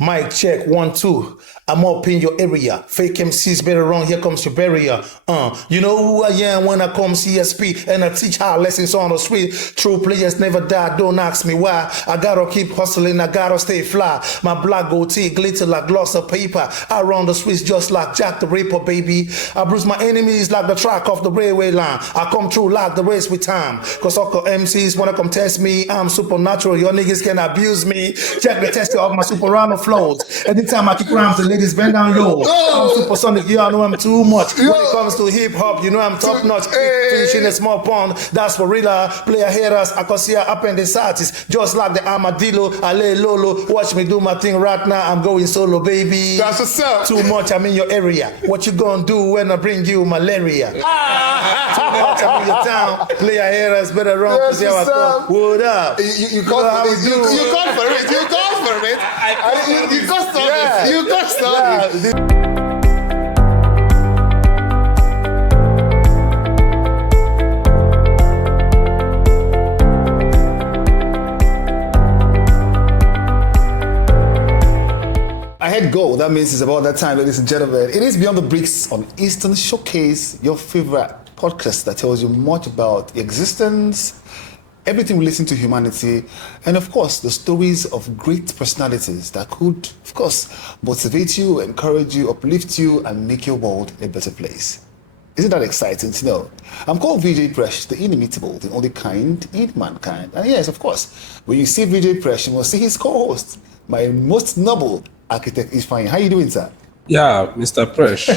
Mic check, 1, 2. I'm up in your area. Fake MCs better run. Here comes your barrier. You know who I am when I come CSP and I teach hard lessons on the street. True players never die. Don't ask me why. I gotta keep hustling. I gotta stay fly. My black goatee glitter like gloss of paper. I run the streets just like Jack the Ripper, baby. I bruise my enemies like the track off the railway line. I come through like the race with time. Cause all MCs wanna come test me. I'm supernatural. Your niggas can abuse me. Check the tester of my superano flows. Anytime I kick rhymes, the ladies bend down low. I'm supersonic, y'all know I'm too much. When it comes to hip hop, you know I'm top notch. Fish in a small pond, that's for real. Player haters, I can see appendicitis. Just like the armadillo, I lay lolo. Watch me do my thing right now. I'm going solo, baby. That's what's up. Too much, I'm in your area. What you gonna do when I bring you malaria? Too much, I'm in your town. Player haters better run. That's what's up. What up? You called for this. You called for it. You called for it. You got started. Yeah. You got started. Yeah. I had go. That means it's about that time, ladies and gentlemen. It is Beyond the Bricks on Eastern Showcase, your favorite podcast that tells you much about the existence, everything relating to humanity, and of course, the stories of great personalities that could, of course, motivate you, encourage you, uplift you, and make your world a better place. Isn't that exciting to know? I'm called VJ Presh, the inimitable, the only kind in mankind. And yes, of course, when you see VJ Presh, you must see his co-host, my most noble architect Ifeanyi. How you doing, sir? Yeah, Mr. Presh.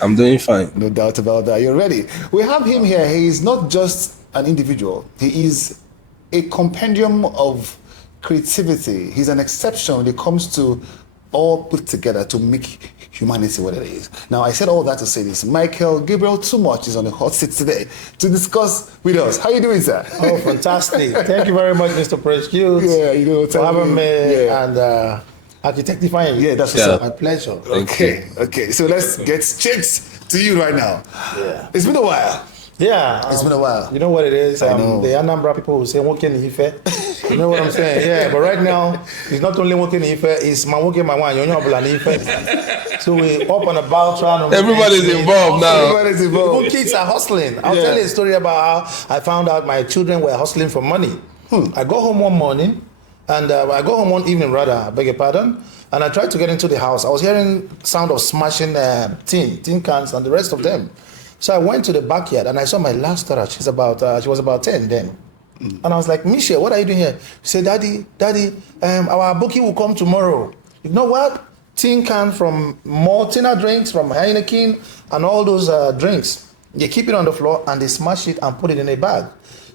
I'm doing fine. No doubt about that. You're ready. We have him here. He is not just an individual. He is a compendium of creativity. He's an exception when it comes to all put together to make humanity what it is. Now, I said all that to say this. Michael Gabriel Too Much is on the hot seat today to discuss with us. How you doing, sir? Oh, fantastic. Thank you very much, Mr. Presh. Yeah, you know, for having me and Architect Ifeanyi. Yeah, that's what's up. My pleasure. Okay. So let's get straight to you right now. Yeah. It's been a while. Yeah. It's been a while. You know what it is? I know. The Anambra people will say, "Woken Ife." You know what I'm saying? Yeah, but right now, it's not only Woken Ife, it's Mawoke Mawan, Ife. So we up and about trying to... Everybody's involved now. Everybody's involved. Even kids are hustling. I'll tell you a story about how I found out my children were hustling for money. I got home one morning, and I got home one evening, rather, I beg your pardon, and I tried to get into the house. I was hearing sound of smashing tin cans and the rest of them. So I went to the backyard and I saw my last daughter. She was about 10 then. And I was like, Misha, what are you doing here? She said, Daddy, our bookie will come tomorrow. You know what? Tin can from Maltina drinks, from Heineken, and all those drinks. They keep it on the floor and they smash it and put it in a bag.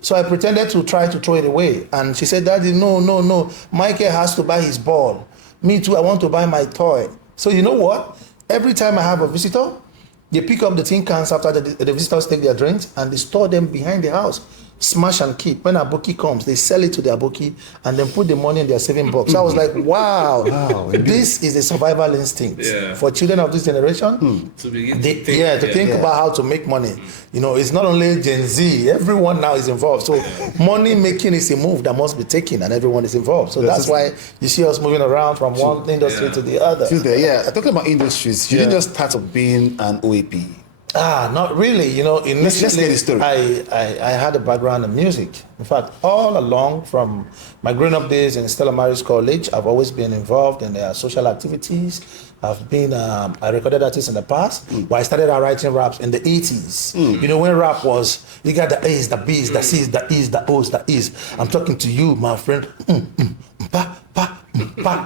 So I pretended to try to throw it away. And she said, Daddy, no. Michael has to buy his ball. Me too, I want to buy my toy. So you know what? Every time I have a visitor, they pick up the tin cans after the visitors take their drinks and they store them behind the house. Smash and keep. When a bookie comes, they sell it to their bookie and then put the money in their saving box. So I was like, wow, this is a survival instinct for children of this generation. To begin to think about how to make money. You know, it's not only Gen Z, everyone now is involved. So money making is a move that must be taken and everyone is involved. So that's why you see us moving around from one industry to the other. Talking about industries, you didn't just start up being an OAP. Not really. You know, Let's get the story. I had a background in music. In fact, all along from my growing up days in Stella Maris College, I've always been involved in their social activities. I've been a recorded artist in the past, but I started out writing raps in the 80s. You know, when rap was, you got the A's, the B's, the C's, the E's, the O's, the E's. I'm talking to you, my friend.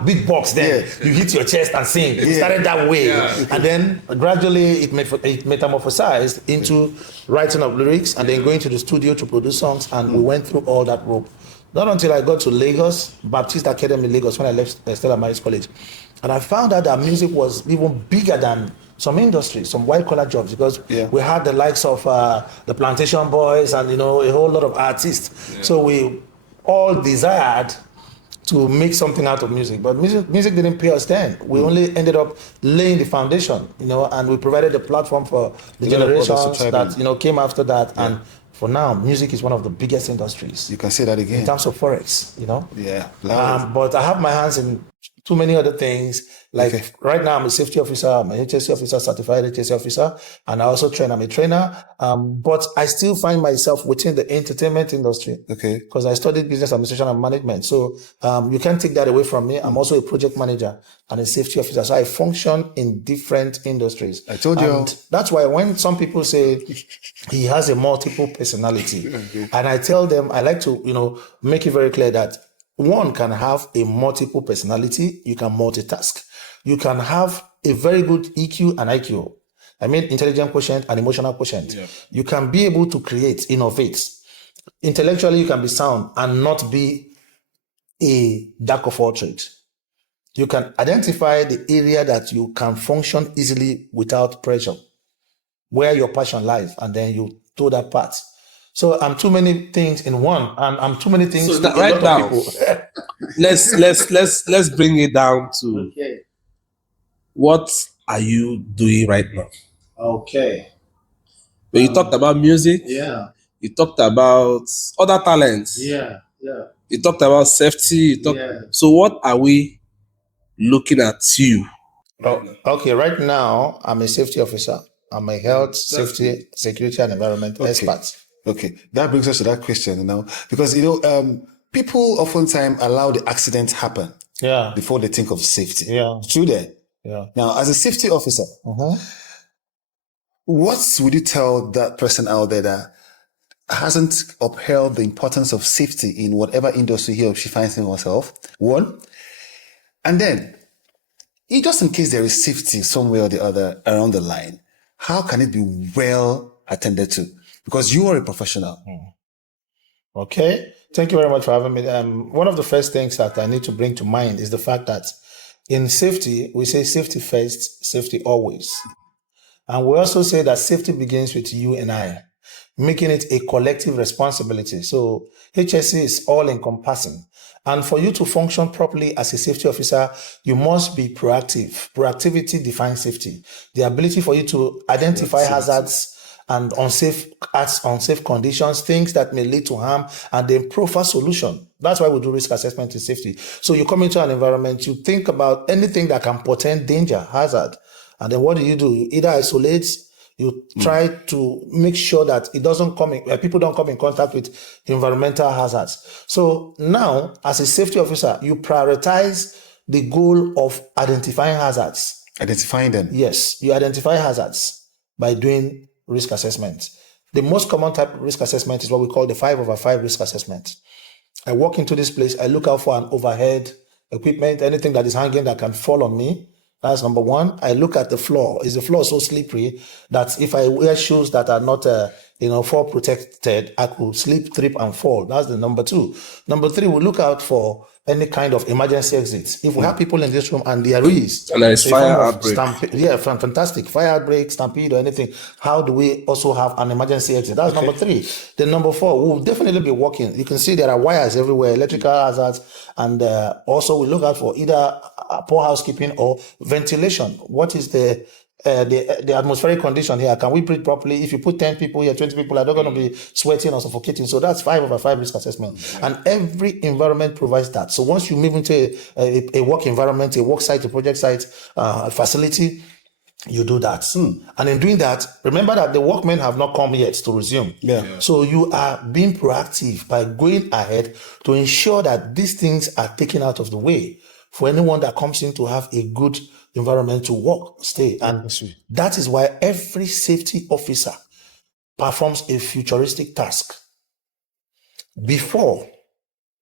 Big box then. You hit your chest and sing. It started that way. And then gradually it metamorphosized into writing of lyrics and then going to the studio to produce songs, and we went through all that rope. Not until I got to Lagos, Baptist Academy Lagos, when I left Stella Maris College. And I found out that music was even bigger than some industries, some white-collar jobs, because we had the likes of the Plantation Boys and, you know, a whole lot of artists. So we all desired to make something out of music, but music didn't pay us then. We only ended up laying the foundation, you know, and we provided the platform for the generations that, you know, came after that. And for now, music is one of the biggest industries. You can say that again. In terms of Forex, you know? Yeah. But I have my hands in too many other things. Like right now, I'm a safety officer, I'm a HSC officer, certified HSC officer, and I also train. I'm a trainer, but I still find myself within the entertainment industry. Okay. Because I studied business administration and management. So you can't take that away from me. I'm also a project manager and a safety officer. So I function in different industries. I told you. And that's why when some people say he has a multiple personality, and I tell them, I like to, make it very clear that one can have a multiple personality. You can multitask. You can have a very good EQ and IQ. I mean, intelligent quotient and emotional quotient. Yeah. You can be able to create, innovate. Intellectually, you can be sound and not be a jack of all trades. You can identify the area that you can function easily without pressure, where your passion lies, and then you do that part. So I'm too many things in one, and I'm too many things to right now. let's bring it down to what are you doing right now? Okay. When you talked about music, you talked about other talents. You talked about safety. So what are we looking at you? Okay, right now I'm a safety officer. I'm a health, safety, security, and environment expert. Okay, that brings us to that question now, because people oftentimes allow the accident happen before they think of safety. Yeah, true that. Yeah. Now, as a safety officer, what would you tell that person out there that hasn't upheld the importance of safety in whatever industry he or she finds himself? One, and then, just in case there is safety somewhere or the other around the line, how can it be well attended to? Because you are a professional. Okay. Thank you very much for having me. One of the first things that I need to bring to mind is the fact that in safety, we say safety first, safety always. And we also say that safety begins with you and I, making it a collective responsibility. So HSC is all encompassing. And for you to function properly as a safety officer, you must be proactive. Proactivity defines safety. The ability for you to identify hazards and unsafe conditions, things that may lead to harm, and then profile solution. That's why we do risk assessment in safety. So you come into an environment, you think about anything that can portend danger, hazard, and then what do? You either isolate, you try to make sure that it doesn't people don't come in contact with environmental hazards. So now, as a safety officer, you prioritize the goal of identifying hazards. Identifying them? Yes, you identify hazards by doing risk assessment. The most common type of risk assessment is what we call the 5/5 risk assessment. I walk into this place, I look out for an overhead equipment, anything that is hanging that can fall on me. That's number one. I look at the floor. Is the floor so slippery that if I wear shoes that are not, fall protected, I could slip, trip, and fall? That's the number two. Number three, we look out for any kind of emergency exits. If we have people in this room and there is fire outbreak, fantastic fire outbreak, stampede, or anything, how do we also have an emergency exit? That's number three. Then number four, we'll definitely be walking. You can see there are wires everywhere, electrical hazards, and also we look out for either poor housekeeping or ventilation. What is the atmospheric condition here? Can we breathe properly? If you put 10 people here, 20 people are not going to be sweating or suffocating. So that's 5/5 risk assessment. And every environment provides that. So once you move into a work environment, a work site, a project site, a facility, you do that. And in doing that, remember that the workmen have not come yet to resume. So you are being proactive by going ahead to ensure that these things are taken out of the way for anyone that comes in to have a good environment to work, stay. And that is why every safety officer performs a futuristic task. Before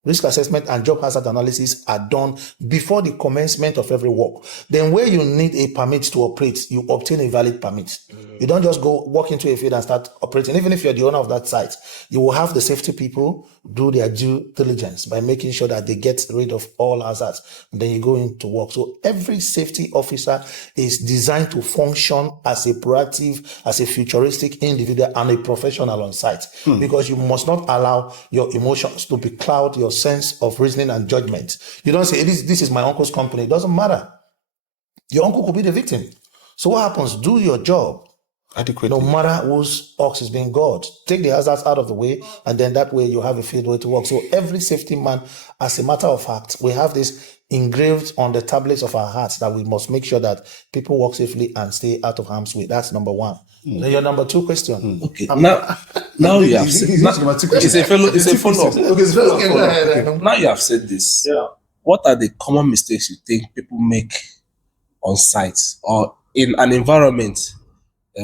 risk assessment and job hazard analysis are done before the commencement of every work. Then where you need a permit to operate, you obtain a valid permit. You don't just go walk into a field and start operating. Even if you're the owner of that site, you will have the safety people do their due diligence by making sure that they get rid of all hazards. And then you go into work. So every safety officer is designed to function as a proactive, as a futuristic individual and a professional on site. Because you must not allow your emotions to becloud your sense of reasoning and judgment. You don't say, this is my uncle's company. It doesn't matter. Your uncle could be the victim. So what happens? Do your job. adequately. No matter whose ox is being gored. Take the hazards out of the way, and then that way you have a field way to work. So every safety man, as a matter of fact, we have this engraved on the tablets of our hearts that we must make sure that people walk safely and stay out of harm's way. That's number one. Then your number two question. Okay. Now you have said it's a follow-up. Now you have said this. Yeah. What are the common mistakes you think people make on site or in an environment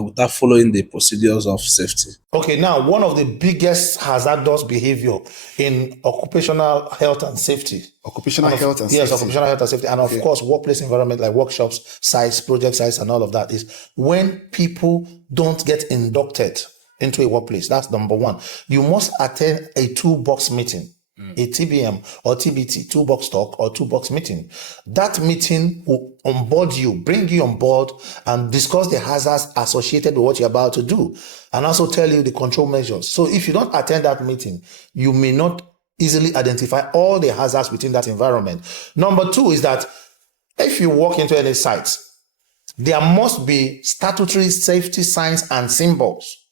without following the procedures of safety? Okay, now one of the biggest hazardous behavior in occupational health and safety. Occupational health and Yes, safety. occupational health and safety. And of course, workplace environment like workshops, sites, project sites, and all of that is when people don't get inducted into a workplace. That's number one. You must attend a toolbox meeting. A TBM or TBT, toolbox talk or toolbox meeting. That meeting will onboard you, bring you on board and discuss the hazards associated with what you're about to do and also tell you the control measures. So if you don't attend that meeting, you may not easily identify all the hazards within that environment. Number two is that if you walk into any site, there must be statutory safety signs and symbols.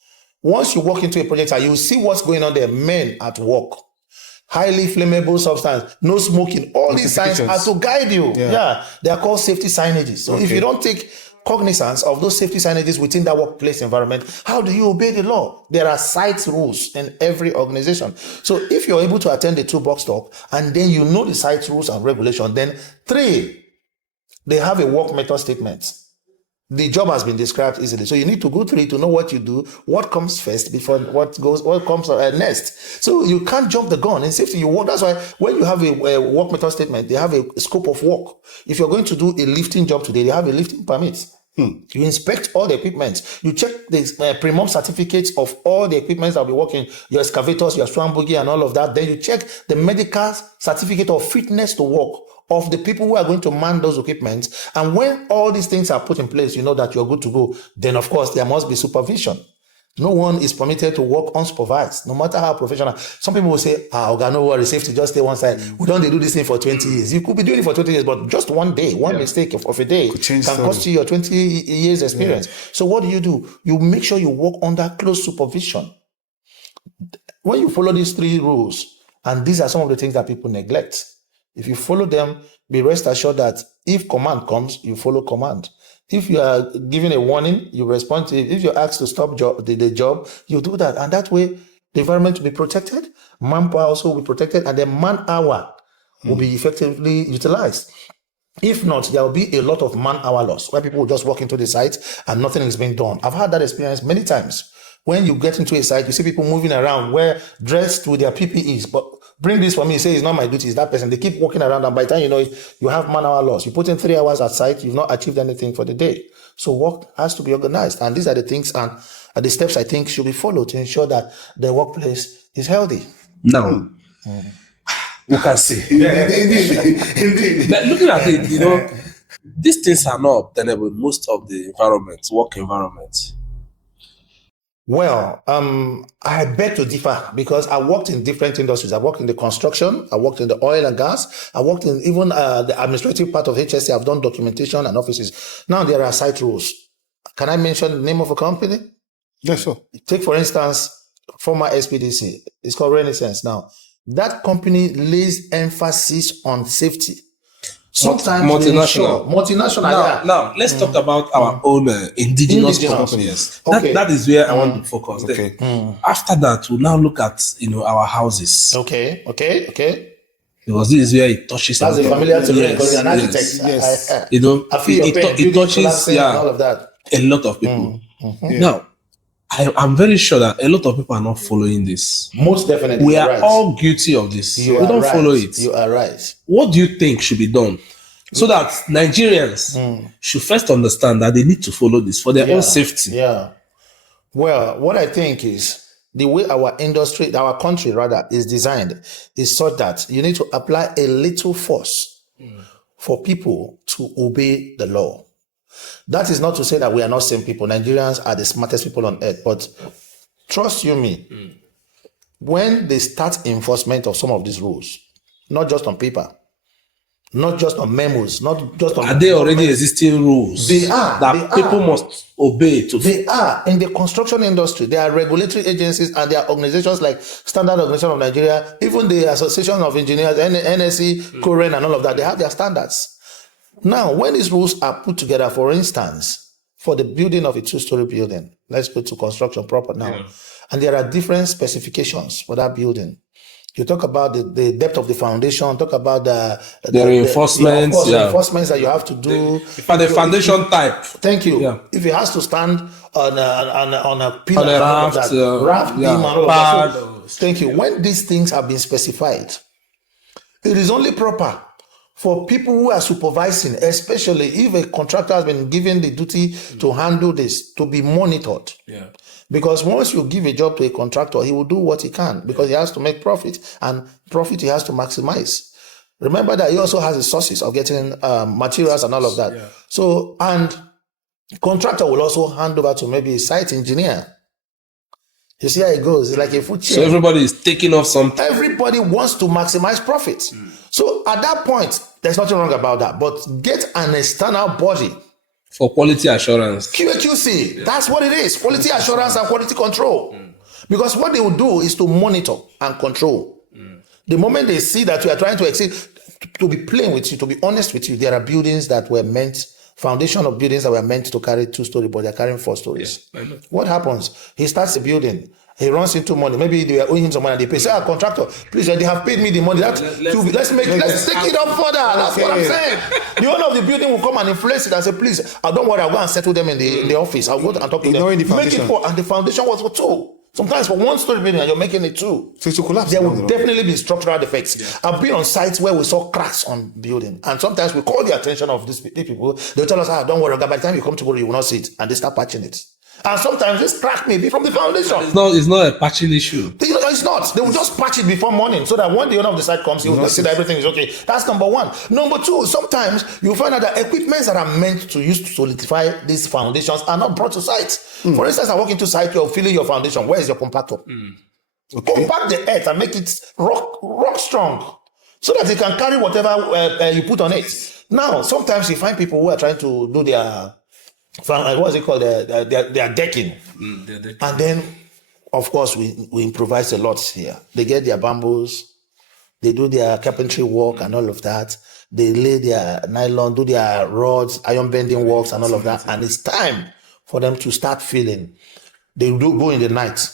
Once you walk into a project site, you will see what's going on there. Men at work. Highly flammable substance, no smoking. All these signs are to guide you. Yeah. They are called safety signages. So if you don't take cognizance of those safety signages within that workplace environment, how do you obey the law? There are site rules in every organization. So if you're able to attend the toolbox talk and then you know the site rules and regulation, then 3, they have a work method statement. The job has been described easily. So you need to go through it to know what you do, what comes first before what comes next. So you can't jump the gun. In safety, you work. That's why when you have a work method statement, they have a scope of work. If you're going to do a lifting job today, they have a lifting permit. You inspect all the equipment. You check the pre-mop certificates of all the equipment that will be working, your excavators, your swan buggy and all of that. Then you check the medical certificate of fitness to work of the people who are going to man those equipments. And when all these things are put in place, you know that you're good to go. Then, of course, there must be supervision. No one is permitted to work unsupervised, no matter how professional. Some people will say, okay, no worry, safety, just stay one side. We don't do this thing for 20 years. You could be doing it for 20 years, but just one day, one mistake of a day can cost you your 20 years experience. So what do? You make sure you work under close supervision. When you follow these 3 rules, and these are some of the things that people neglect, if you follow them, be rest assured that if command comes, you follow command. If you are given a warning, you respond to it. If you're asked to stop the job, you do that. And that way, the environment will be protected, manpower also will be protected, and then man hour will be effectively utilized. If not, there will be a lot of man hour loss where people will just walk into the site and nothing is being done. I've had that experience many times. When you get into a site, you see people moving around, dressed with their PPEs, but bring this for me, say it's not my duty, it's that person. They keep walking around, and by the time you know it, you have man hour loss. You put in 3 hours at site, you've not achieved anything for the day. So work has to be organized. And these are the things and the steps I think should be followed to ensure that the workplace is healthy. Now, you can see. Indeed. But looking at it, these things are not obtainable in most of the environments, work environments. Well, I beg to differ because I worked in different industries. I worked in the construction, I worked in the oil and gas, I worked in even the administrative part of HSC. I've done documentation and offices. Now there are site rules. Can I mention the name of a company? Yes, sure. Take, for instance, former SPDC. It's called Renaissance now. That company lays emphasis on safety. Sometimes multinational. Now let's talk about our own indigenous companies. Okay. That is where I want to focus. Okay. After that, we'll now look at our houses. Okay. Because this is where it touches. That's familiar to me because you're an architect. Yes. I feel it touches all of that. A lot of people. Now, I'm very sure that a lot of people are not following this. Most definitely. We are all guilty of this. We don't follow it. You are right. What do you think should be done so that Nigerians should first understand that they need to follow this for their own safety? Yeah. Well, what I think is the way our country rather, is designed is such that you need to apply a little force for people to obey the law. That is not to say that we are not same people. Nigerians are the smartest people on earth, but trust you me, when they start enforcement of some of these rules, not just on paper, not just on memos, not just on... Are they already existing rules They are. that people must obey? They are. In the construction industry, there are regulatory agencies and there are organizations like Standard Organization of Nigeria, even the Association of Engineers, NSE, Koren, and all of that. They have their standards. Now, when these rules are put together, for instance, for the building of a 2-story building, let's go to construction proper now, and there are different specifications for that building. You talk about the depth of the foundation, talk about the reinforcements, reinforcements that you have to do. For the foundation type. Thank you. Yeah. If it has to stand on a pillar, on a raft, beam, and all of that. So, thank you. When these things have been specified, it is only proper for people who are supervising, especially if a contractor has been given the duty to handle this, to be monitored. Yeah. Because once you give a job to a contractor, he will do what he can because he has to make profit, and profit he has to maximize. Remember that he also has the sources of getting materials and all of that. Yeah. So, and contractor will also hand over to maybe a site engineer. You see how it goes? It's like a food chain. So everybody is taking off something. Everybody wants to maximize profit. So at that point, there's nothing wrong about that. But get an external body for quality assurance. QAQC, that's what it is. Quality assurance and quality control. Because what they will do is to monitor and control. The moment they see that you are trying to exceed, to be plain with you, to be honest with you, there are buildings that were meant, foundation of buildings that were meant to carry 2-story, but they're carrying 4 stories. Yeah, what happens? He starts a building. He runs into money. Maybe they are owing him some money. They pay. Say, contractor, please, they have paid me the money. Let's take it up further. That's what I'm saying. The owner of the building will come and influence it and say, please, don't worry, I'll go and settle them in the office. I'll go and talk to them. The foundation. And the foundation was for 2. Sometimes for 1-story building and you're making it 2. So it will collapse. There will definitely be structural defects. Yeah. I've been on sites where we saw cracks on building. And sometimes we call the attention of these people. They'll tell us, don't worry, by the time you come tomorrow, you will not see it. And they start patching it. And sometimes this crack may be from the foundation. It's not a patching issue. It's not. They will just patch it before morning so that when the owner of the site comes, he will just see that everything is okay. That's number 1. Number 2, sometimes you find out that equipments that are meant to use to solidify these foundations are not brought to site. For instance, I walk into site, you're filling your foundation. Where is your compactor? Okay. Compact the earth and make it rock strong so that it can carry whatever you put on it. Now, sometimes you find people who are trying to do their what's it called? Their decking. And then, of course, we improvise a lot here. They get their bamboos, they do their carpentry work and all of that. They lay their nylon, do their rods, iron bending works and all of that. And it's time for them to start filling. They do go in the night.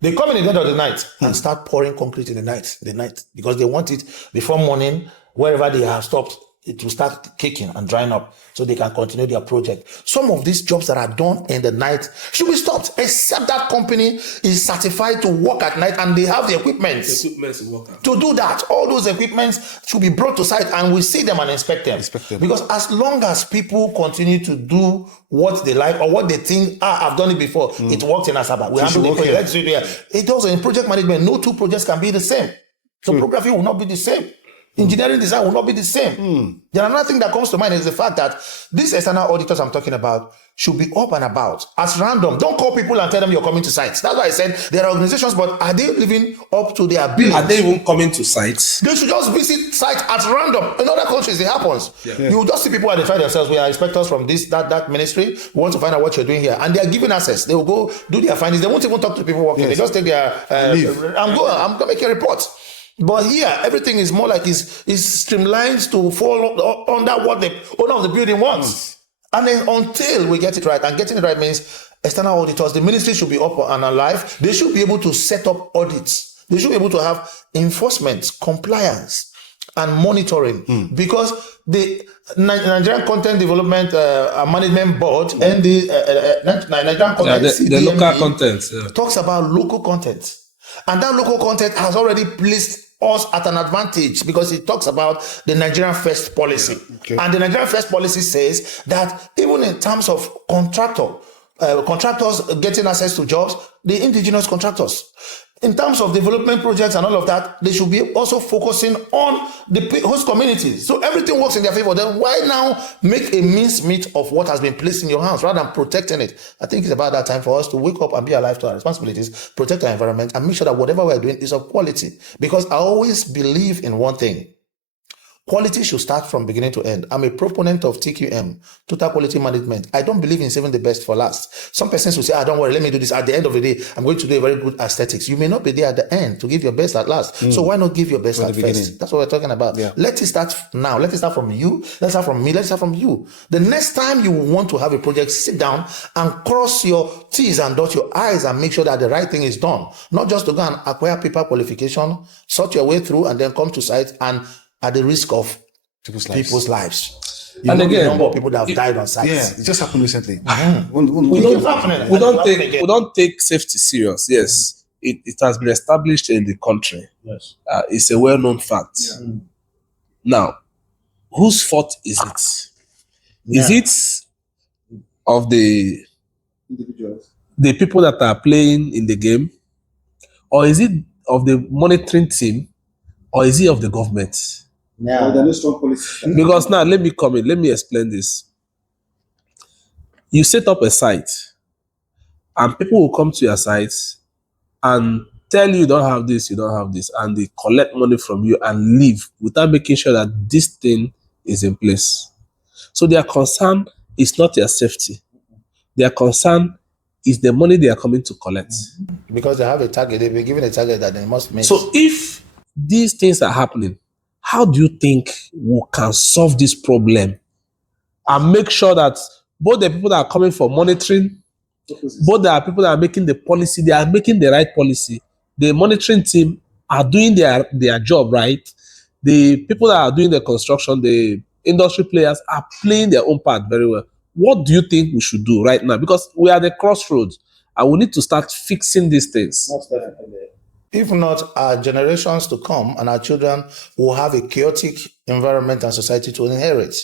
They come in the dead of the night and start pouring concrete in the night, because they want it before morning, wherever they have stopped, it will start kicking and drying up so they can continue their project. Some of these jobs that are done in the night should be stopped, except that company is certified to work at night and they have the equipment to do that. All those equipments should be brought to site and we see them and inspect them. Because as long as people continue to do what they like or what they think, I've done it before, it worked in Asaba. We handle the project. Let's do it here. It does in project management. No 2 projects can be the same. Topography will not be the same. Engineering design will not be the same. There another thing that comes to mind is the fact that these external auditors I'm talking about should be up and about as random. Don't call people and tell them you're coming to sites. That's why I said there are organizations, but are they living up to their billing? Are they even coming to sites? They should just visit sites at random. In other countries, it happens. You will just see people identify themselves. We are inspectors from that ministry. We want to find out what you're doing here. And they are given access. They will go do their findings. They won't even talk to people working. They just take their I'm going to make a report. But here, everything is more like is streamlined to fall under what the owner of the building wants. And then until we get it right, and getting it right means external auditors, the ministry should be up and alive. They should be able to set up audits. They should be able to have enforcement, compliance, and monitoring. Because the Nigerian Content Development Management Board and the Nigerian Content the local content talks about local content. And that local content has already placed us at an advantage because it talks about the Nigerian First policy. And the Nigerian First policy says that even in terms of contractors getting access to jobs, the indigenous contractors, in terms of development projects and all of that, they should be also focusing on the host communities. So everything works in their favor. Then why now make a mincemeat of what has been placed in your hands rather than protecting it? I think it's about that time for us to wake up and be alive to our responsibilities, protect our environment, and make sure that whatever we're doing is of quality. Because I always believe in one thing. Quality should start from beginning to end. I'm a proponent of TQM, total quality management. I don't believe in saving the best for last. Some persons will say, don't worry, let me do this. At the end of the day, I'm going to do a very good aesthetics. You may not be there at the end to give your best at last. So why not give your best at first? That's what we're talking about. Yeah. Let it start now. Let it start from you. Let's start from me. Let's start from you. The next time you want to have a project, sit down and cross your T's and dot your I's and make sure that the right thing is done. Not just to go and acquire paper qualification, sort your way through and then come to site and at the risk of people's lives. You and know again, the number of people that have died on site. Yeah, it just happened recently. We don't take safety serious. Yes, it has been established in the country. Yes. It's a well-known fact. Yeah. Now, whose fault is it? Is it of the Individuals, the people that are playing in the game, or is it of the monitoring team, or is it of the government? There are no strong policy. Because now, let me explain this. You set up a site, and people will come to your site and tell you don't have this, and they collect money from you and leave without making sure that this thing is in place. So their concern is not your safety. Their concern is the money they are coming to collect. Because they have a target, they've been given a target that they must make. So if these things are happening, how do you think we can solve this problem and make sure that both the people that are coming for monitoring, both the people that are making the policy, they are making the right policy, the monitoring team are doing their job right, the people that are doing the construction, the industry players are playing their own part very well? What do you think we should do right now? Because we are at the crossroads and we need to start fixing these things. If not, our generations to come and our children will have a chaotic environment and society to inherit.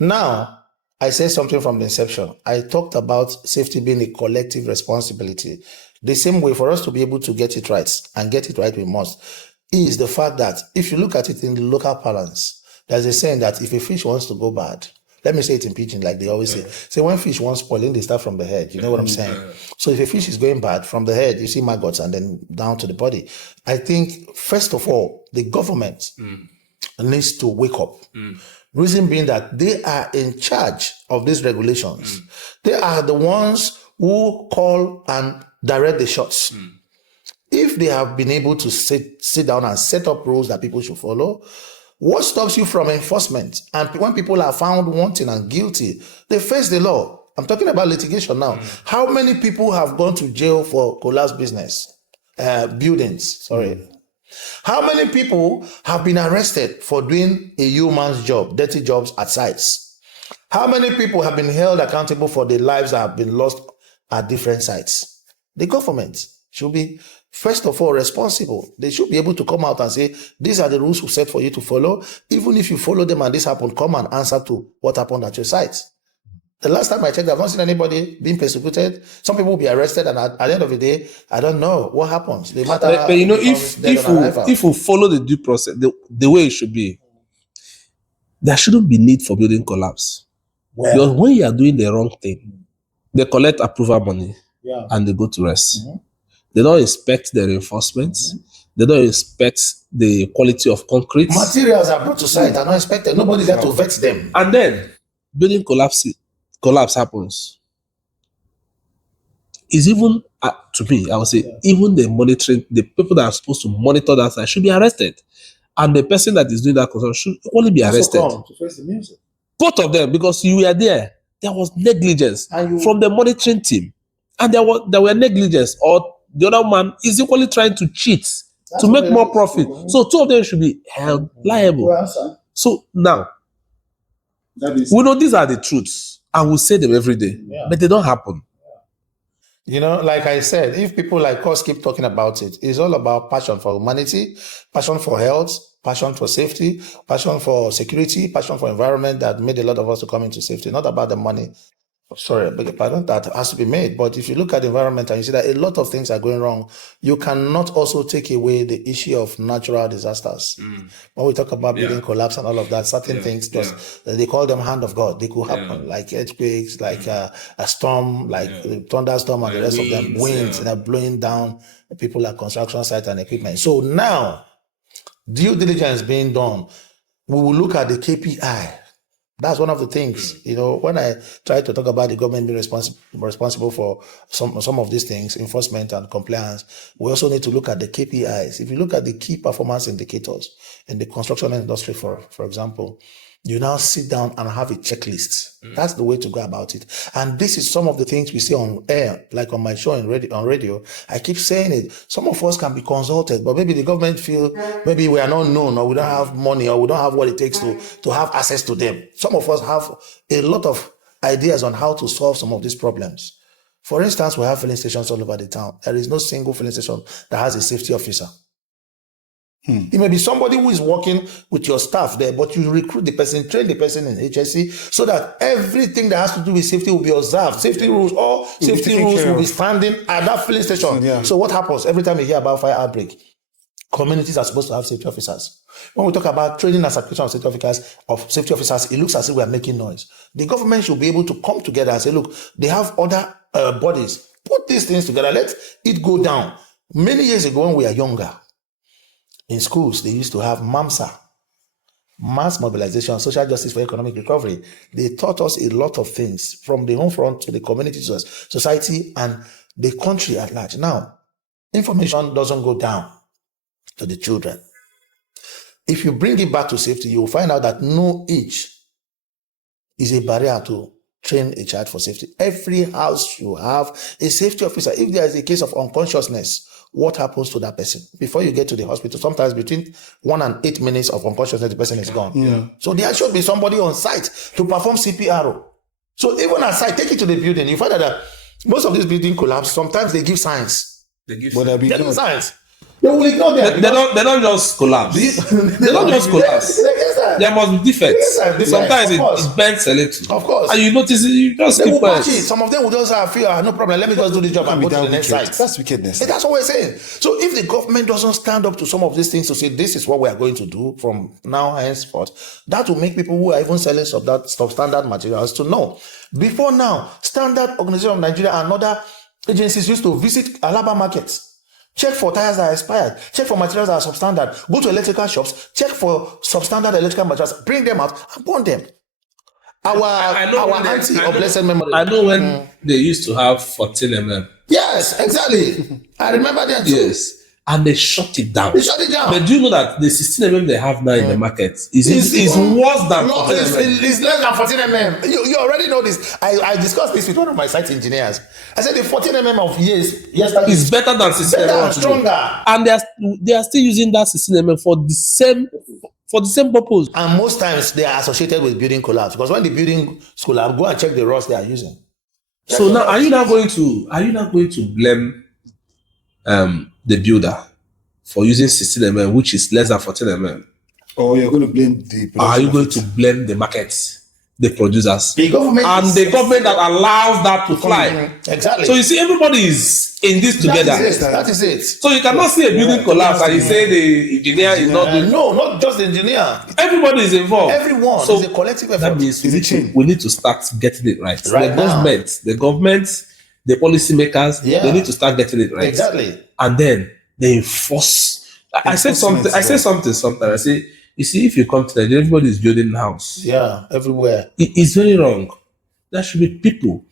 Now, I said something from the inception. I talked about safety being a collective responsibility. The same way for us to be able to get it right, and get it right we must, is the fact that if you look at it in the local parlance, there's a saying that if a fish wants to go bad, let me say it in pidgin like they always say. Say when fish wants spoiling, they start from the head. You know what I'm saying? So if a fish is going bad, from the head, you see maggots and then down to the body. I think, first of all, the government needs to wake up. Reason being that they are in charge of these regulations. They are the ones who call and direct the shots. If they have been able to sit down and set up rules that people should follow, what stops you from enforcement? And when people are found wanting and guilty, they face the law. I'm talking about litigation now. How many people have gone to jail for collapsed buildings? How many people have been arrested for doing a human's job, dirty jobs at sites? How many people have been held accountable for the lives that have been lost at different sites? The government should be, first of all, responsible. They should be able to come out and say, these are the rules we set for you to follow. Even if you follow them and this happened, come and answer to what happened at your site. The last time I checked, I've not seen anybody being persecuted. Some people will be arrested, and at the end of the day, I don't know what happens. They matter. But you know, if we follow the due process, the way it should be, there shouldn't be need for building collapse. Well, because when you are doing the wrong thing, they collect approval money and they go to rest. They don't inspect the reinforcements. They don't inspect the quality of concrete. Materials are brought to site are not inspected. Nobody's there to vet them. And then building collapse happens. Is even to me, I would say, even the monitoring, the people that are supposed to monitor that site should be arrested, and the person that is doing that construction should only be arrested. To face the music. Both of them, because you were there. There was negligence from the monitoring team, and there were negligence, or the other man is equally trying to cheat to make more profit. So two of them should be held liable. So now, we know these are the truths, and we say them every day, but they don't happen. You know, like I said, if people like us keep talking about it, it's all about passion for humanity, passion for health, passion for safety, passion for security, passion for environment that made a lot of us to come into safety, not about the money. Sorry, I beg your pardon, that has to be made. But if you look at the environment and you see that a lot of things are going wrong, you cannot also take away the issue of natural disasters. When we talk about building collapse and all of that, certain things just, they call them hand of God. They could happen, like earthquakes, like a storm, like a thunderstorm and the rest of them, winds, and blowing down people at construction site and equipment. So now, due diligence being done. we will look at the KPI. That's one of the things, when I try to talk about the government being responsible for some of these things, enforcement and compliance, we also need to look at the KPIs. If you look at the key performance indicators in the construction industry, for example, you now sit down and have a checklist. That's the way to go about it. And this is some of the things we see on air, like on my show on radio. I keep saying it. Some of us can be consulted, but maybe the government feel maybe we are not known, or we don't have money, or we don't have what it takes to have access to them. Some of us have a lot of ideas on how to solve some of these problems. For instance, we have filling stations all over the town. There is no single filling station that has a safety officer. It may be somebody who is working with your staff there, but you recruit the person, train the person in HSC, so that everything that has to do with safety will be observed. Safety rules, all safety rules will be standing at that filling station. Yeah. So what happens every time you hear about fire outbreak? Communities are supposed to have safety officers. When we talk about training and certification of safety officers, it looks as if we are making noise. The government should be able to come together and say, look, they have other bodies. Put these things together. Let it go down. Many years ago, when we were younger, in schools, they used to have MAMSA, Mass Mobilization, Social Justice for Economic Recovery. They taught us a lot of things from the home front to the community, society, and the country at large. Now, information doesn't go down to the children. If you bring it back to safety, you will find out that no age is a barrier to train a child for safety. Every house should have a safety officer. If there is a case of unconsciousness, what happens to that person? Before you get to the hospital, sometimes between 1 and 8 minutes of unconsciousness, the person is gone. Yeah. So there should be somebody on site to perform CPR. So even at site, take it to the building. You find that most of these buildings collapse. Sometimes they give signs. They give signs. They will ignore them. They don't just collapse. They don't just collapse. There must be defects. Sometimes it bends a little. Of course. And you notice it, you just keep quiet. Some of them will just feel, no problem, let me just do the job and go to the next site. That's wickedness. That's what we're saying. So if the government doesn't stand up to some of these things to say, this is what we are going to do from now henceforth, that will make people who are even selling substandard materials to know. Before now, Standard Organization of Nigeria and other agencies used to visit Alaba markets. Check for tires that are expired. Check for materials that are substandard. Go to electrical shops. Check for substandard electrical materials. Bring them out and burn them. Our auntie of blessed memory. I know when they used to have 14 mm. Yes, exactly. I remember that too. Yes. And they shut it down. They shut it down. But do you know that the 16 mm they have now in the market is worse than 14 mm? It's less than 14 mm. You already know this. I discussed this with one of my site engineers. I said the 14 mm of yesterday is better than 16 mm. Better and stronger. And they are still using that 16 mm for the same purpose. And most times they are associated with building collapse, because when the building collapse, go and check the rust they are using. So now, are you not going to blame the builder for using 16 mm, which is less than 14 mm? Or you're going to blame the production? Are you going to blame the markets, the producers, the government that allows that to fly? Exactly. So you see, everybody is in this together. That is it. So you cannot see a building collapse and you say the engineer is not doing. No, not just the engineer. Everybody is involved. Everyone. So it's a collective effort. That means we need to start getting it right. Right now. The government, the policy makers, they need to start getting it right. Exactly. And then they enforce. I said something sometimes. I say, you see, if you come to Nigeria, everybody is building a house. Yeah, everywhere. It's very wrong. There should be people.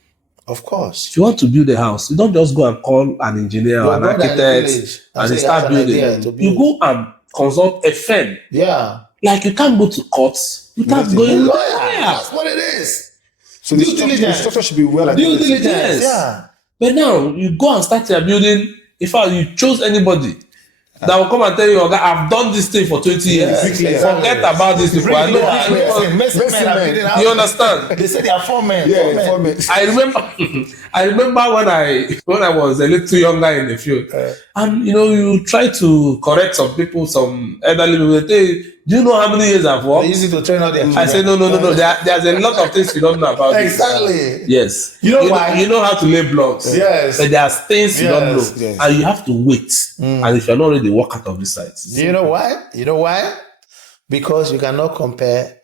Of course. If you want to build a house, you don't just go and call an engineer or an architect and they start building. You go and consult a firm. Yeah. Like you can't go to courts without going lawyer. That's what it is. So the structure should be well due diligence. Yes. Yeah. But now you go and start your building. In fact, you chose anybody that will come and tell you, okay, I've done this thing for 20 years. Forget about this before. You understand? They say they are 4 men. Yeah, 4 men. I remember when I was a little younger in the field, and you try to correct some people, some elderly people. They say, do you know how many years I've worked? They use it to train out their children. I say no. There's a lot of things you don't know about. Exactly. This. Yes. You know why? You know how to lay blocks. Yes. But there's things you don't know, and you have to wait. And if you're not ready, walk out of the site. Do you know why? Because you cannot compare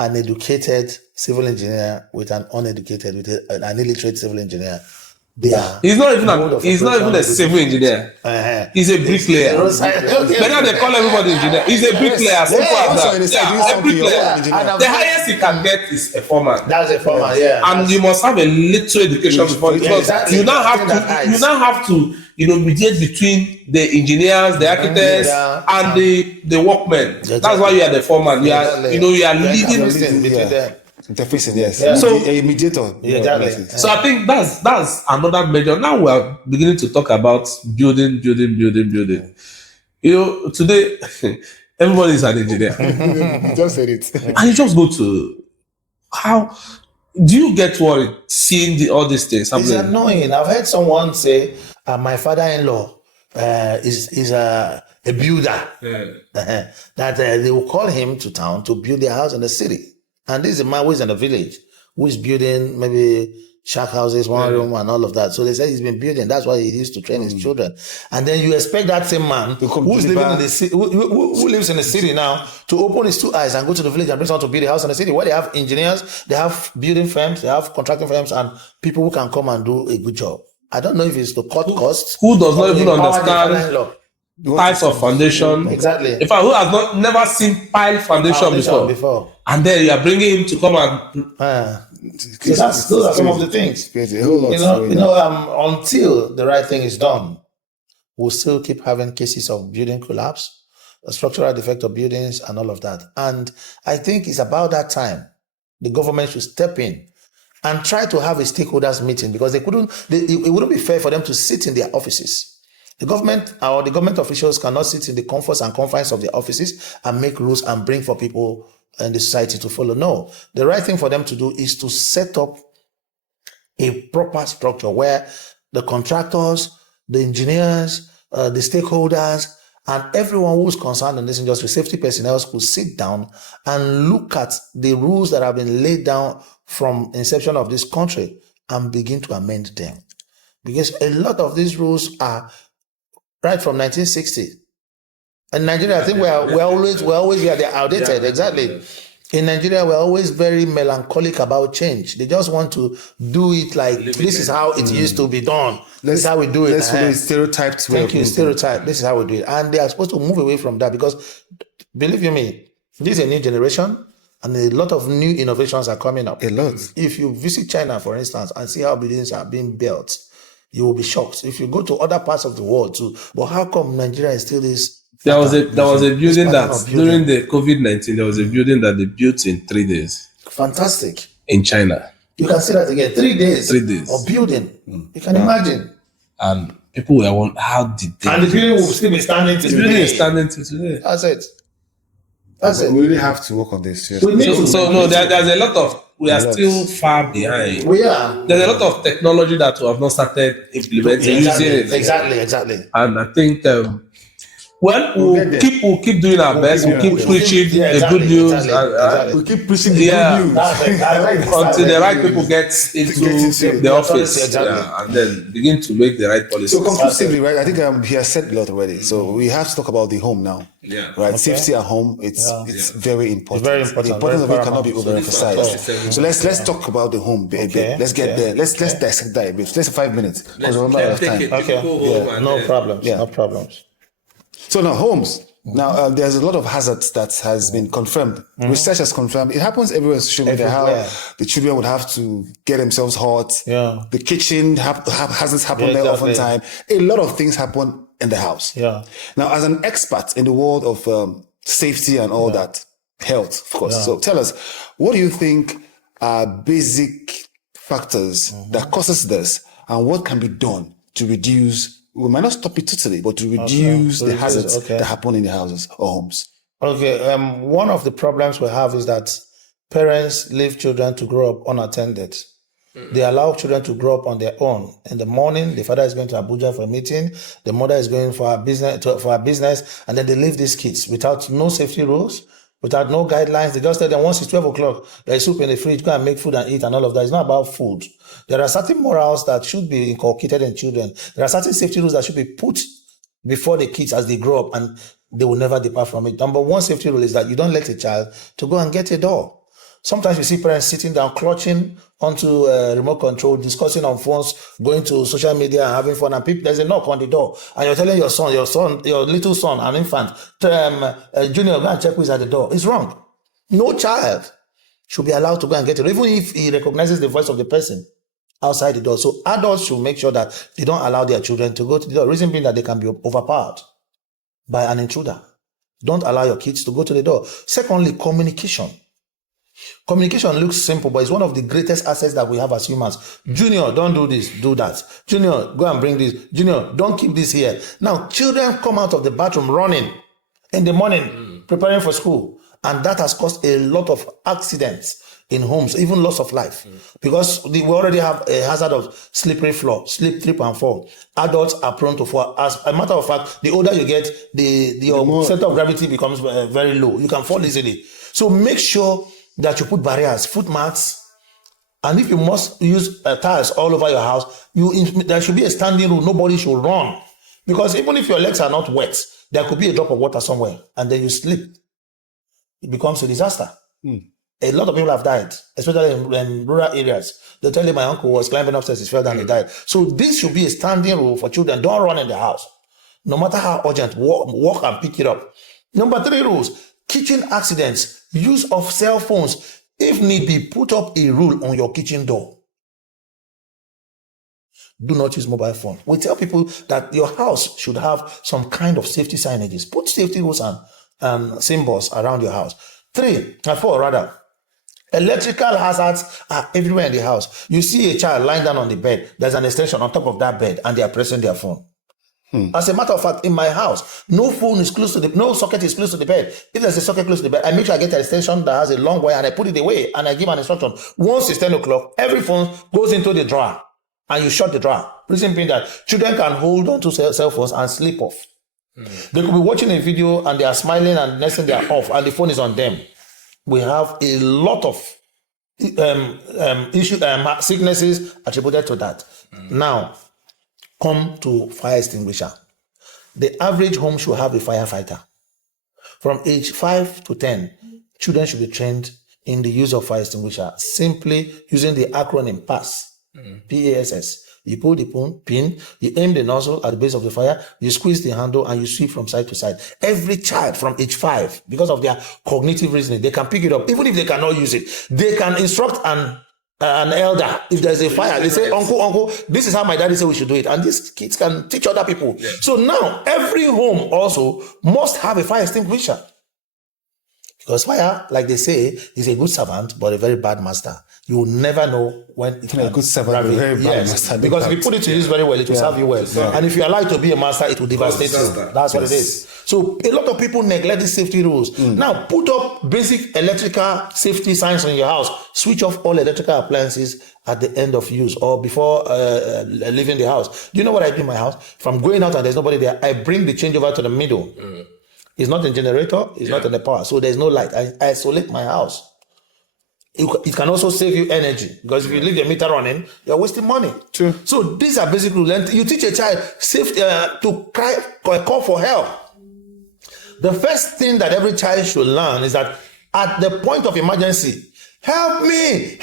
an educated civil engineer with an uneducated, with an illiterate civil engineer. He's not even a civil engineer. He's a bricklayer. But now they call everybody engineer. He's a bricklayer. Simple as that. A bricklayer. The highest he can get is a foreman. That's a foreman, yeah. And you must have a little education before you now have to mediate between the engineers, the architects, and the workmen. That's why you are the foreman. You are leading between them. Interfacing, yes. Yeah. So a mediator. Exactly. So I think that's another major. Now we are beginning to talk about building. Today everybody is an engineer. You just said it. And you just go to how do you get worried seeing all these things happening? It's annoying. I've heard someone say, my father-in-law is a builder. That they will call him to town to build their house in the city. And this is a man who is in the village, who is building maybe shack houses, one room, and all of that. So they say he's been building. That's why he used to train his children. And then you expect that same man who's living in the city, who lives in the city now, to open his two eyes and go to the village and bring someone to build a house in the city, where they have engineers, they have building firms, they have contracting firms, and people who can come and do a good job. I don't know if it's to cut costs. Who does not even understand types of foundation? Exactly. In fact, who has never seen pile foundation before? And then you are bringing him to come and. So those are some of the things. Until the right thing is done, we'll still keep having cases of building collapse, a structural defect of buildings, and all of that. And I think it's about that time the government should step in and try to have a stakeholders meeting, because it wouldn't be fair for them to sit in their offices. The government or the government officials cannot sit in the comforts and confines of their offices and make rules and bring for people in the society to follow. No, the right thing for them to do is to set up a proper structure where the contractors, the engineers, the stakeholders, and everyone who's concerned in this industry, safety personnel, could sit down and look at the rules that have been laid down from inception of this country and begin to amend them. Because a lot of these rules are right from 1960. In Nigeria, I think we're always they're outdated. Exactly. In Nigeria, we're always very melancholic about change. They just want to do it like this is how it used to be done. This is how we do it. Let's follow stereotypes. Thank you, stereotype. This is how we do it. And they are supposed to move away from that, because believe you me, this is a new generation and a lot of new innovations are coming up. A lot. If you visit China, for instance, and see how buildings are being built, you will be shocked. If you go to other parts of the world too, but how come Nigeria is still this? There was a building that during the COVID-19, there was a building that they built in 3 days. Fantastic. In China. You can see that again. 3 days. 3 days. Of building. You can imagine. And people were wondering, how did they? And the building will still be standing till today. The building is standing till today. That's it. That's it. We really have to work on this. Yes. There's a lot of, we are still far behind. We are. There's a lot of technology that we have not started implementing, using it. Exactly. And I think, we'll keep doing our best. We'll keep preaching the good news. We'll keep preaching the good news. Until the right people get into the office. And then begin to make the right policies. So conclusively, right, I think he has said a lot already. So we have to talk about the home now. Yeah. Right. Okay. Safety at home, it's very important. It's very important. The importance of it cannot be overemphasized. So let's talk about the home a bit. Let's get there. Let's dissect that a bit. Let's 5 minutes. Because we're out of time. Okay. No problems. So now homes. Now there's a lot of hazards that has been confirmed. Research has confirmed. It happens everywhere in social media. How the children would have to get themselves hot. Yeah. The kitchen hazards happen there oftentimes. A lot of things happen in the house. Yeah. Now, as an expert in the world of safety and all that, health, of course. So tell us, what do you think are basic factors that causes this, and what can be done to reduce? We might not stop it totally, but to reduce the hazards that happen in the houses or homes. Okay. One of the problems we have is that parents leave children to grow up unattended. They allow children to grow up on their own. In the morning, the father is going to Abuja for a meeting, the mother is going for a business, and then they leave these kids without no safety rules, without no guidelines. They just tell them once it's 12 o'clock, there is soup in the fridge, go and make food and eat and all of that. It's not about food. There are certain morals that should be inculcated in children. There are certain safety rules that should be put before the kids as they grow up, and they will never depart from it. Number one safety rule is that you don't let a child to go and get a door. Sometimes you see parents sitting down, clutching onto remote control, discussing on phones, going to social media and having fun. And people, there's a knock on the door, and you're telling your little son, an infant, Junior, go and check who's at the door. It's wrong. No child should be allowed to go and get it, even if he recognizes the voice of the person outside the door. So adults should make sure that they don't allow their children to go to the door. Reason being that they can be overpowered by an intruder. Don't allow your kids to go to the door. Secondly, communication. Communication looks simple, but it's one of the greatest assets that we have as humans. Junior, don't do this, do that. Junior, go and bring this. Junior, don't keep this here. Now, children come out of the bathroom running in the morning, preparing for school. And that has caused a lot of accidents in homes, even loss of life. Because we already have a hazard of slippery floor, slip, trip, and fall. Adults are prone to fall. As a matter of fact, the older you get, your center of gravity becomes very low. You can fall easily. So make sure that you put barriers, foot mats, and if you must use tiles all over your house, there should be a standing rule. Nobody should run. Because even if your legs are not wet, there could be a drop of water somewhere, and then you slip. It becomes a disaster. A lot of people have died, especially in rural areas. They tell you my uncle was climbing upstairs, he fell down, he died. So this should be a standing rule for children. Don't run in the house. No matter how urgent, walk and pick it up. Number 3 rules, kitchen accidents, use of cell phones. If need be, put up a rule on your kitchen door. Do not use mobile phone. We tell people that your house should have some kind of safety signages. Put safety rules and symbols around your house. 4 rather. Electrical hazards are everywhere in the house. You see a child lying down on the bed, there's an extension on top of that bed, and they are pressing their phone. As a matter of fact, in my house, no socket is close to the bed. If there's a socket close to the bed, I make sure I get an extension that has a long wire and I put it away and I give an instruction. Once it's 10 o'clock, every phone goes into the drawer and you shut the drawer. Reason being that children can hold on to cell phones and sleep off. They could be watching a video and they are smiling and next thing they are off and the phone is on them. We have a lot of sicknesses attributed to that. Now, come to fire extinguisher. The average home should have a firefighter. From age 5 to 10, children should be trained in the use of fire extinguisher, simply using the acronym PASS, P-A-S-S. You pull the pin, you aim the nozzle at the base of the fire, you squeeze the handle, and you sweep from side to side. Every child from age 5, because of their cognitive reasoning, they can pick it up. Even if they cannot use it, they can instruct an elder. If there's a fire, they say, uncle, this is how my daddy said we should do it. And these kids can teach other people. Yeah. So now, every home also must have a fire extinguisher. Because fire, like they say, is a good servant, but a very bad master. You will never know when it's a good servant, a very bad master. Because if you put it to use very well, it will serve you well. Yeah. And if you allow it to be a master, it will devastate you. That's what it is. So a lot of people neglect these safety rules. Now, put up basic electrical safety signs on your house. Switch off all electrical appliances at the end of use or before leaving the house. Do you know what I do in my house? If I'm going out and there's nobody there, I bring the changeover to the middle. It's not a generator, it's not in the power, so there's no light. I isolate my house. It can also save you energy because if you leave the meter running, you're wasting money. True. So these are basic rules. You teach a child safety to call for help. The first thing that every child should learn is that at the point of emergency, help me,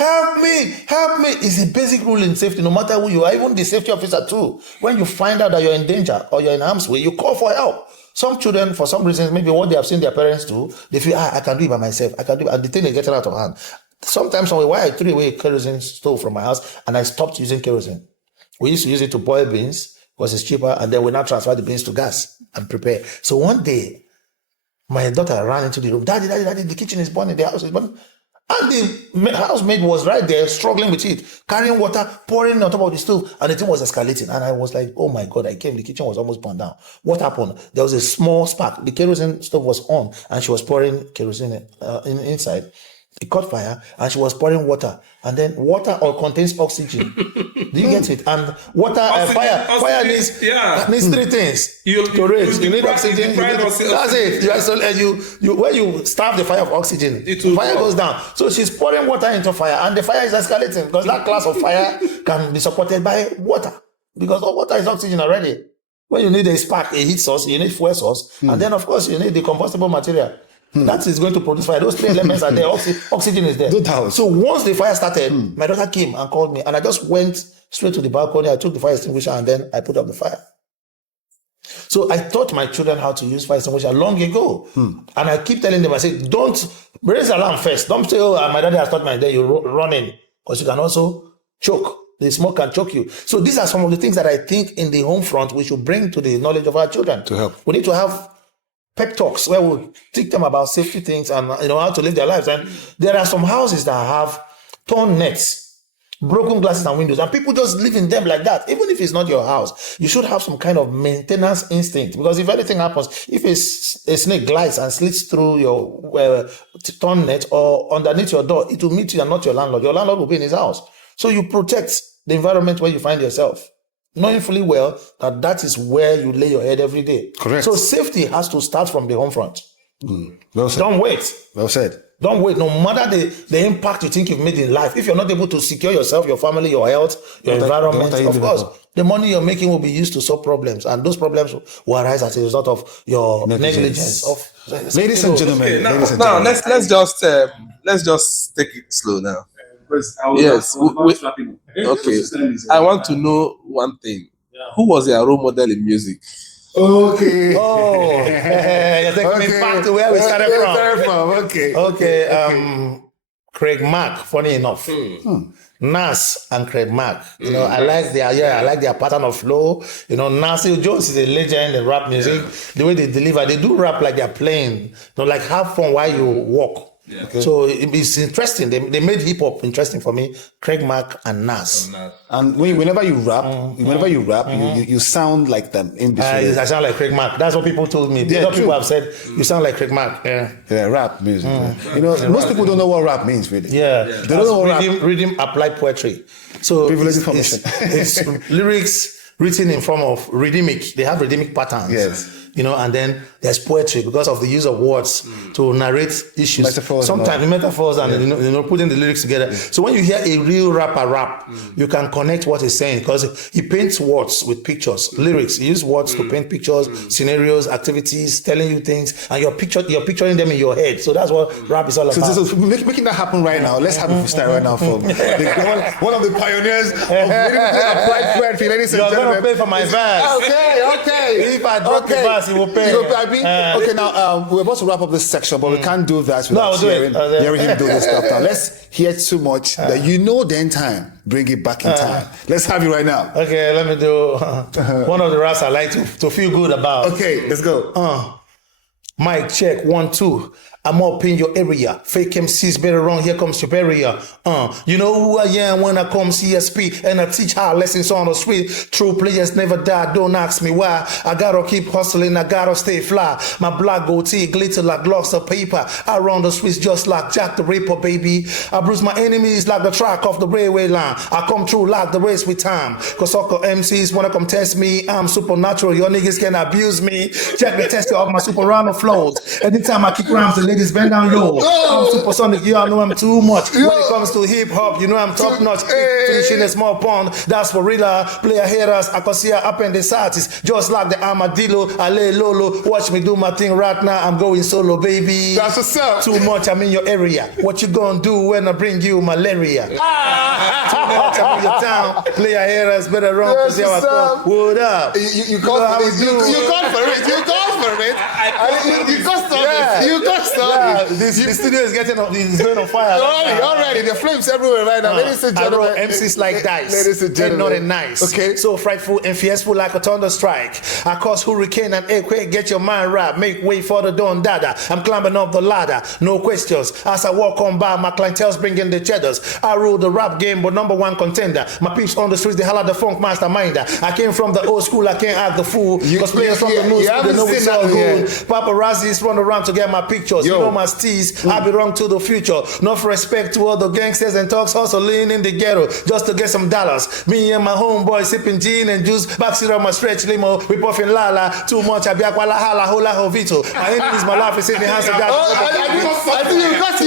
is a basic rule in safety, no matter who you are, even the safety officer too. When you find out that you're in danger or you're in harm's way, you call for help. Some children, for some reasons, maybe what they have seen their parents do, they feel, I can do it by myself. I can do it. And the thing is getting out of hand. Sometimes I threw away a kerosene stove from my house and I stopped using kerosene. We used to use it to boil beans because it's cheaper, and then we now transfer the beans to gas and prepare. So one day, my daughter ran into the room. Daddy, the kitchen is burning, the house is burning. And the housemaid was right there struggling with it, carrying water, pouring on top of the stove, and the thing was escalating. And I was like, oh my God, the kitchen was almost burned down. What happened? There was a small spark. The kerosene stove was on and she was pouring kerosene inside. It caught fire and she was pouring water. And then water contains oxygen. Do you get it? And water, fire needs 3 things. You need oxygen. That's it. When you starve the fire of oxygen, fire goes down. So she's pouring water into fire and the fire is escalating because that class of fire can be supported by water because water is oxygen already. When you need a spark, a heat source, you need fuel source. And then of course you need the combustible material. That is going to produce fire. Those 3 elements are there. Oxygen is there. No doubt. So once the fire started, my daughter came and called me, and I just went straight to the balcony. I took the fire extinguisher, and then I put up the fire. So I taught my children how to use fire extinguisher long ago. And I keep telling them, I say, don't raise alarm first. Don't say, oh, my daddy has taught me that you're running, because you can also choke. The smoke can choke you. So these are some of the things that I think in the home front we should bring to the knowledge of our children. To help. We need to have pep talks where we teach them about safety things and how to live their lives. And there are some houses that have torn nets, broken glasses and windows, and people just live in them like that. Even if it's not your house, you should have some kind of maintenance instinct, because if anything happens, if a snake glides and slits through your torn net or underneath your door, it will meet you and not your landlord. Your landlord will be in his house. So you protect the environment where you find yourself, knowing fully well that is where you lay your head every day. Correct. So safety has to start from the home front. Well said. Don't wait. Well said. Don't wait. No matter the impact you think you've made in life, if you're not able to secure yourself, your family, your health, your environment, of course, the money you're making will be used to solve problems, and those problems will arise as a result of your negligence. Ladies and gentlemen, now let's just take it slow now. Yes. Okay. I want to know one thing. Who was your role model in music? Okay. Oh, you're taking me back to where we started from. Okay. Craig Mack. Funny enough, Nas and Craig Mack. I like their pattern of flow. Nasir Jones is a legend in rap music. The way they deliver, they do rap like they're playing. Like have fun while you walk. Yeah. Okay. So it's interesting. They made hip hop interesting for me. Craig Mack and Nas. And whenever you rap, you sound like them in between. I sound like Craig Mack. That's what people told me. Other people have said you sound like Craig Mack. Yeah, rap music. Most people don't know what rap means, really. Yeah. They don't know what rhythm applied poetry. So privileged information. It's lyrics written in form of rhythmic. They have rhythmic patterns. Yes. And then there's poetry because of the use of words to narrate issues. Metaphors. Sometimes metaphors and putting the lyrics together. So when you hear a real rapper rap, you can connect what he's saying because he paints words with pictures, lyrics. He uses words to paint pictures, scenarios, activities, telling you things, and you're picturing them in your head. So that's what rap is all about. So making that happen right now. Let's have a freestyle right now from one of the pioneers of applied poetry, ladies and gentlemen. You're gonna pay for my verse. Okay. If I drop the verse, you will pay. Okay, now we're about to wrap up this section, but we can't do that without hearing him do this stuff. Now let's hear too much that the end time. Bring it back in time. Let's have you right now. Okay, let me do one of the raps I like to feel good about. Okay, let's go. Mic check 1 2. I'm up in your area. Fake MCs better run. Here comes your barrier. You know who I am when I come CSP and I teach hard lessons on the street. True players never die. Don't ask me why. I gotta keep hustling. I gotta stay fly. My black goatee glitter like blocks of paper. I run the streets just like Jack the Ripper, baby. I bruise my enemies like the track off the railway line. I come through like the race with time. Cause sucker MCs wanna come test me. I'm supernatural. Your niggas can abuse me. Check the tester of my super rhyme flows. Anytime I kick rhymes, the ladies bend down low. I'm supersonic, y'all know I'm too much. When it comes to hip hop, you know I'm top notch. Finishing a small pond, that's for real. Player haters, I can see appendicitis. Just like the armadillo, I lay lolo. Watch me do my thing right now. I'm going solo, baby. That's what's up. Too much, I'm in your area. What you gonna do when I bring you malaria? Too much, I'm in your town. Player haters better run because you are what up? You called for it. You called for it. You called for it. You got started. You got started. The studio is going on fire. Already, the flames everywhere right now. Ladies and gentlemen, MCs like dice. Ladies and gentlemen, and not nice. Okay. So frightful and fierceful like a thunder strike. I cause hurricane and earthquake. Get your mind right. Make way for the Don Dada. I'm climbing up the ladder. No questions. As I walk on by, my clientele's bringing the cheddars. I rule the rap game, but #1 contender. My peeps on the streets, they holla the funk masterminder. I came from the old school. I can't act the fool. Cause players from the new school, they know it's all good. Paparazzis run around to get my pictures. You know my steez. I belong to the future. Enough respect to all the gangsters and thugs hustling in the ghetto just to get some dollars. Me and my homeboy sipping gin and juice. Backseat on my stretch limo. We puffing lala. Too much. I be akwala hala hola hovito. My enemies, my life is in the hands of God. I think you got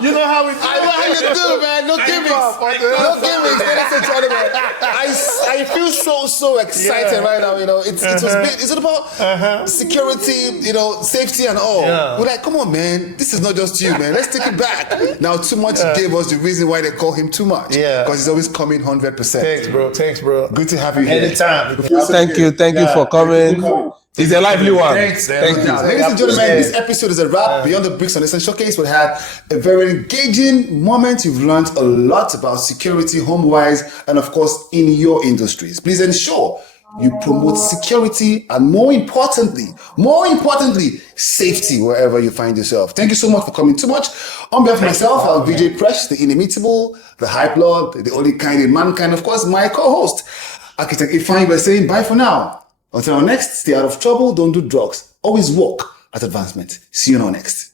You know how we do. how you do, man? No gimmicks. No gimmicks, ladies and gentlemen. I feel so excited right now. You know, it's about security, you know, safety and all. We're like, come on, man. This is not just you, man. Let's take it back. Now, Too Much gave us the reason why they call him Too Much. Yeah. Because he's always coming 100%. Thanks, bro. Good to have you here. Anytime. Thank you for coming. It's a lively one. Thanks. Thank you. Ladies and gentlemen, this episode is a wrap. Beyond the Bricks on Instant Showcase, we had a very engaging moment. You've learned a lot about security, home-wise, and of course, in your industries. Please ensure you promote security and more importantly, safety wherever you find yourself. Thank you so much for coming Too Much. On behalf of myself, our VJ Presh, the inimitable, the hype lord, the only kind in mankind, of course, my co-host, Architect Ifeanyi, we're saying bye for now. Until our next, stay out of trouble, don't do drugs. Always walk at advancement. See you on our next.